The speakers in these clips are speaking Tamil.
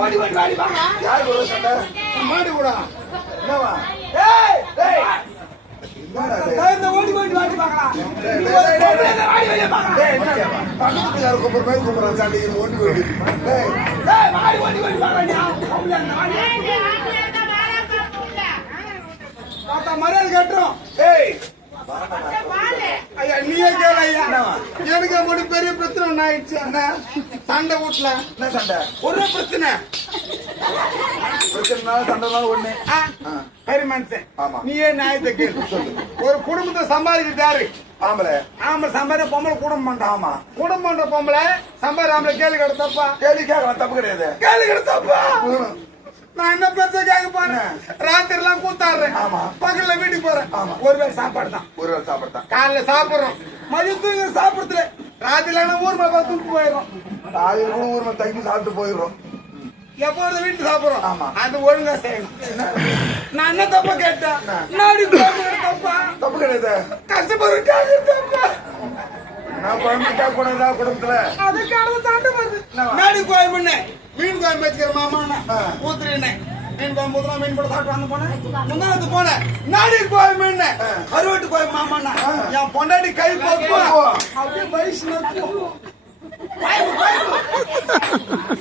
ஓடி ஓடி வாடி வாங்க யார் கூட சண்டை மாடு கூட என்னவா? ஏய் டேய் ஓடி ஓடி வாடி பார்க்கலாம். வாடி பார்க்கலாம். கூப்பிடுற மாதிரி கூப்பிடுறான் சண்டை, ஓடி ஓடி. டேய், வாடி ஓடி ஓடி பார்க்கலாம் வாடி. மரியாதை கட்டுறோம் ஐயா நீயே கேளு ஐயா? எனக்கு மட்டும் பெரிய பிரச்சனை ஒண்ணு ஆயிடுச்சு என்ன சண்டை வீட்டுல என்ன சண்டை? ஒரு பிரச்சனை. பிரச்சனைனால சண்டைனால ஒண்ணு. ஆ, ஆ. சரி மனுஷன் ஆமா. நீயே நியாயத்தை கேளு. ஒரு குடும்பத்தை சம்பாதிக்கிறது யாரு? ஆம்பளை. ஆம்பளை சம்பாதிக்க பொம்பளை குடும்பம் பண்றான் ஆமா. குடும்பம் பண்ற பொம்பளை சம்பாதி ஆம்பளை கேள்வி கேட்ட தப்பா? கேள்வி கேட்கலாம் தப்பு கிடையாது. கேள்வி கேட்ட தப்பா. நான் என்ன பெருசா கேட்க போறேன். ராத்திரி எல்லாம் கூத்தாடுறேன். ஆமா. பகல்ல வீட்டுக்கு போறேன். ஆமா. ஒரு வேளை சாப்பாடு தான் ஒரு வேளை சாப்பிட்டான் காலைல சாப்பிடுறோம். மதியத்துக்கு சாப்பிடுறது ராத்திரில ஊர் மேல தூக்கு போயிடும் காலையில் கூட ஊர்ல தங்கி சாப்பிட்டு போயிடுறோம். எப்போது வீட்டு சாப்பிடுறோம். ஆமா. அது ஒழுங்கா செய்யணும். நான் என்ன தப்பா கேட்டேன்? நாடி தப்பா? தப்பு கிடையாது. கஷ்டப்படுறதுக்காக தப்பா? நான் குழம்பு கேட்க கூடாதா குடும்பத்துல? அதுக்காக சண்டை வருது என்னவா? நாடி கோயம்பு மீன் கோயம்பு வச்சுக்கிற மாமா ஆ. ஊத்துறேன் மீன் ஊத்துறா மீன் கூட சாப்பிட்டு வந்து போனேன். முந்தானத்து போனேன். நாடி கோயம்பு கருவாட்டு கோயம்பு மாமாண்ணா என் பொண்டாட்டி கை ஓ. அப்படியே வயசு. கோயம்பு கோயம்பு.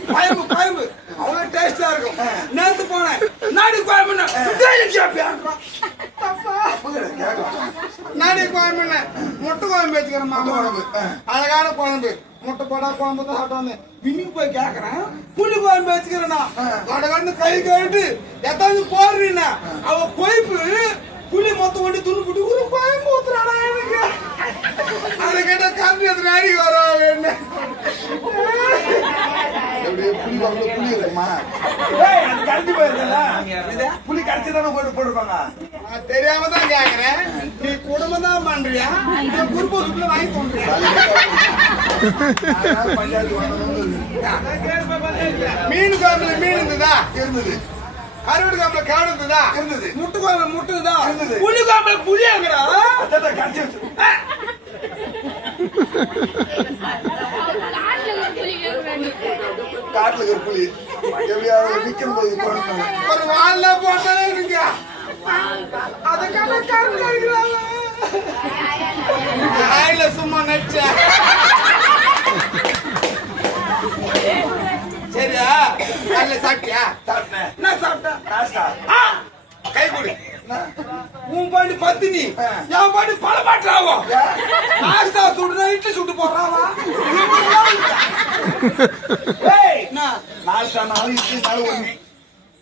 கோயம்பு கோயம்பு. அவ்வளவு டேஸ்டா இருக்கும். நேத்து போனேன். நாடி கோயம்பு தப்பு கிடையாது கேட்கலாம் நாடி குழம்புன்னு முட்டை குழம்பு வச்சுக்கிறேன் குழம்பு. அழகான குழம்பு. முட்டை போடா குழம்பு தான் சாப்பிட்டு வந்தேன். இன்னைக்கு போய் கேக்குறேன். புளி குழம்பு வச்சுக்கிறேன்னா கடகன்னு கை கழிட்டு எத்தாந்து போடுறீன்னா அவ கொய்ப்பு புளி மொத்தம் கொண்டு துணி புட்டி ஒரு குழம்பு ஊத்துறாடா எனக்கு அதை கேட்ட காப்பி அது நாடி வரும் என்ன எப்படி புளி குழம்புல புளி இருக்குமா ஏய், அது கரைஞ்சு போயிருந்தா கரைச்சி தானே போட்டு போட்டுருப்பாங்க? தெரியாம தான் கேக்குறேன். நீ குடும்பம் தான் பண்றியா? இல்ல குடும்ப சுற்றுல வாங்கி தோன்றியா மீன் குழம்புல மீன் இருந்ததா? இருந்தது. கருவாடு குழம்புல காடு இருந்ததா? இருந்தது. முட்டை குழம்புல முட்டை இருந்ததா? இருந்தது. புளியாங்கடா அதான் கரைச்சி வச்சு காட்டுல இருக்கிற புளி எப்படியாவது நிக்கும் போது ஒரு வாழ போட்டாலே இருங்க. அதுக்கான சும்மா நடிச்ச. சரியா? காலைல சாப்பிட்டியா? சாப்பிட்டேன். என்ன சாப்பிட்ட நாஸ்டா ஆ, கை கொடு. உன் பாட்டு பத்தினி. என் பாட்டு பல பாட்டு ஆகும். நாஸ்தா சுடுறா இட்லி சுட்டு போடுறாவா?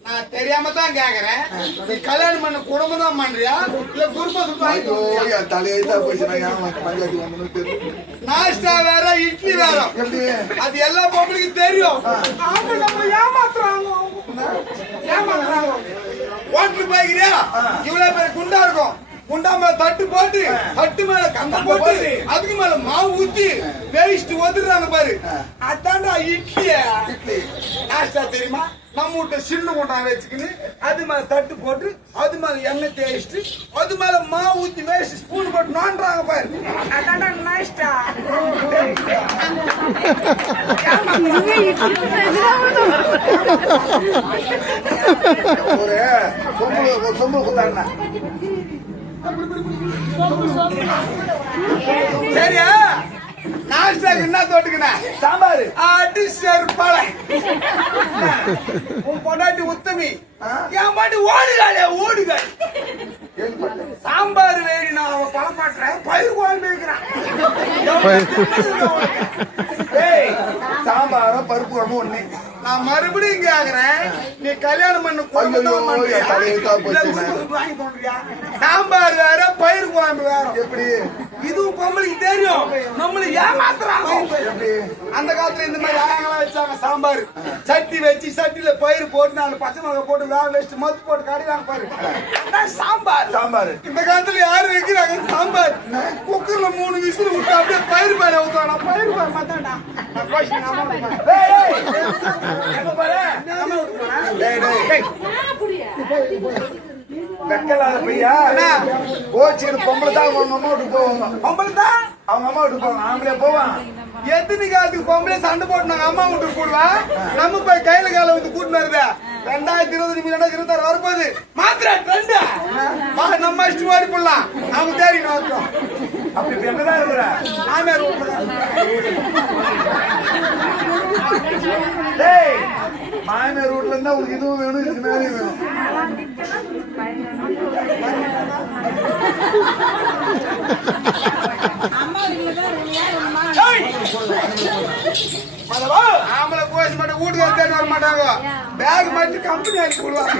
நான் தெரியாம தான் கேக்குறேன். நீ கல்யாணம் பண்ண குடும்பம் தான் பண்றியா? இல்ல குடும்ப சுத்தம் ஐயோ என் தலையெழுத்தா போச்சு நாஸ்டா வேற இட்லி வேற. அது எல்லா பொம்பளைக்கும் தெரியும். ஆமா நம்ம ஏமாத்துறாங்க. ஏமாத்துறாங்க. ஹோட்டலுக்கு போய்க்கிறியா? இவ்வளவு பேர் குண்டா இருக்கும். குண்டா மேல தட்டு போட்டு தட்டு மேல கந்த போட்டு அதுக்கு மேல மாவு ஊத்தி வேஸ்ட் ஒதுறாங்க பாரு. அதான்டா இட்லி. இட்லி நாஸ்டா தெரியுமா? நம்ம வீட்டை சின்ன கொண்டா வச்சுக்கின்னு அது மேல தட்டு போட்டு அது மேல எண்ணெய் தேய்ச்சிட்டு அது மேல மாவு ஊத்தி வேஸ்ட் ஸ்பூன் போட்டு நோண்டுறாங்க பாரு. அதான்டா நாஸ்டா ஒரு சொம்பு சொம்பு குத்தாண்ணா சரியா? நாஸ்டாக்கு என்ன தொட்டுக்கின? சாம்பார். அடி செருப்பால. உன் பொண்டாட்டி உத்தமி. என் பாட்டி ஓடுகாள் கேள்விப்பட்டேன் சாம்பார் வேடி நான் அவன் பழம் மாட்டுறேன் பயிர் குழம்பு வைக்கிறான். ஏய் சாம்பாரும் பருப்பு குழம்பு ஒண்ணு. நான் மறுபடியும் கேக்குறேன் நீ கல்யாணம் பண்ண குடும்பம் வாங்கி போடுறியா? சாம்பார் வேற பயிர் குழம்பு வேற. எப்படி? இதுவும் பொம்பளைக்கு தெரியும். நம்மள ஏமாத்துறாங்க. அந்த காலத்துல இந்த மாதிரி ஆயங்களா வச்சாங்க சாம்பார். சட்டி வச்சு சட்டில பயிர் போட்டு நாலு பச்சை மிளகா போட்டு வேக வச்சு மத்து போட்டு கடையிலாங்க பாரு. சாம்பார். சாம்பார். இந்த காலத்துல யாரு வைக்கிறாங்க? சாம்பார். குக்கர்ல மூணு விசில் விட்டு அப்படியே பயிர் பயிர ஊத்துவானா? பயிர் பயிர் மாத்தாண்டா வெக்கலாத பையா பொம்பளை தான் அவங்க அம்மா வீட்டுக்கு போவாங்க. பொம்பளை தான் அவங்க அம்மா வீட்டுக்கு போவாங்க. ஆம்பளை போவான் எத்தனை காலத்துக்கு பொம்பளை சண்டை போட்டு நாங்க அம்மா வீட்டுக்கு போடுவா? நம்ம போய் கையில கால வந்து கூட்டினு வருது ரெண்டாயிரத்தி இருபது நிமிஷம் ரெண்டாயிரத்தி இருபத்தாறு வரப்போகுது மாத்திரை ட்ரெண்டு நம்ம இஷ்டம் ஓடி போடலாம். நாம தேடிட்டு வரட்டும் அப்படி இப்ப எங்கதான் இருக்கிற மாமியார் ரூட்ல டேய் மாமியார் ரூட்ல இருந்தா உங்களுக்கு இதுவும் வேணும் இது மாதிரி வேணும். ஆம்பளை போய் மட்டும் வீட்டுக்கு வர மாட்டாங்க. பேக் மட்டும் கம்பெனி அனுப்பி விடுவாங்க.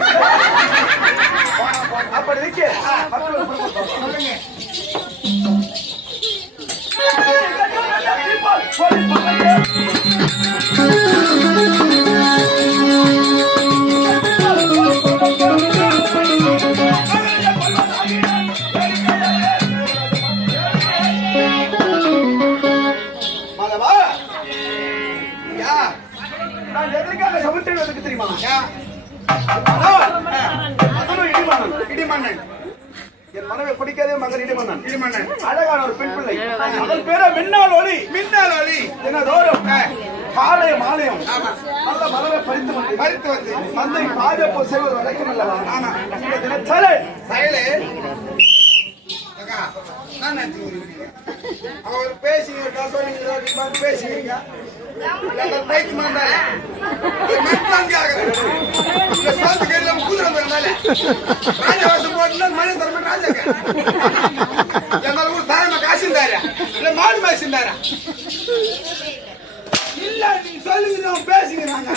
பிடிக்காதே மகன் இடிமன்னன் இடிமண்ணன் அழகான ஒரு பெண் பிள்ளை. அதன் பேர மின்னால் ஒளி மின்னல் ஒளி என்ன தோறும். ஆ. காலைய மாலையும். ஆமா. நல்ல மலரை பறித்து வந்து. மறுத்து வந்து. தந்தை பாஜப்போ செய்வது வழக்கம் அல்லவா. இந்த தினச்சலை சயலு அவர் பேசிங்க சொன்னீங்க பேசுவீங்க பைக் மாந்தாரு மெட்டாங்க இந்த சோத்து கையில குதிரை வந்ததுனால ராஜவாசம் போட்டுல மழை காசு இருந்தாரு. இல்ல மாடு மாசு இருந்தாரா. இல்ல நீங்க சொல்லுங்க நான் பேசுகிறாங்க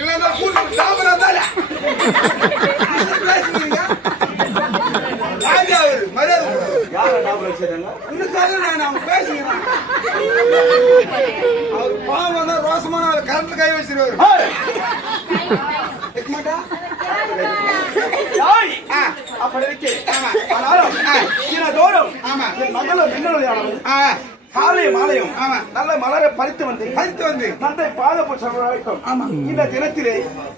இல்லைன்னா கூட்டு டாபரா தானே பேசுகிறீங்க ராஜா அவரு மரியாதை. யார ஞாபகம் வச்சிருக்காங்க இன்னும் சொல்ல நான் பேசுகிறேன் அவர் பாவம் ரோசமான கரண்ட் கை வச்சிருவாரு. ஆ, ஆனாலும் தினதோறும் என் மகளும் மின்னலையானவள் ஆ, மாலையும் ஆமா. நல்ல மலரை பறித்து வந்து பறித்து வந்து தந்தை பாத வரைக்கும் இந்த தினத்திலே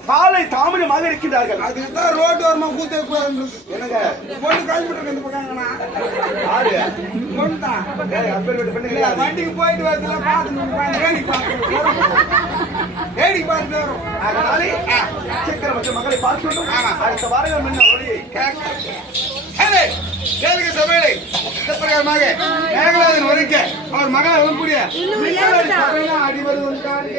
காலை தாமதமாக இருக்கிறார்கள் அதுதான் ரோட்டு வரமா கூத்து என்னங்க பொண்ணு கழிப்பிட்டு வண்டிக்கு போயிட்டு வரதுல பார்த்து பார்த்து வரும் அதனால பார்த்து விட்டோம். ஆமா. அடுத்த வாரம் மின்ன ஒளியை ஹே, கேளுங்க சபையிலே. இந்த பிரகாரமாக மேகலாதன் வரைக்க அவர் மகளை சபையில அடிவது உண்டான்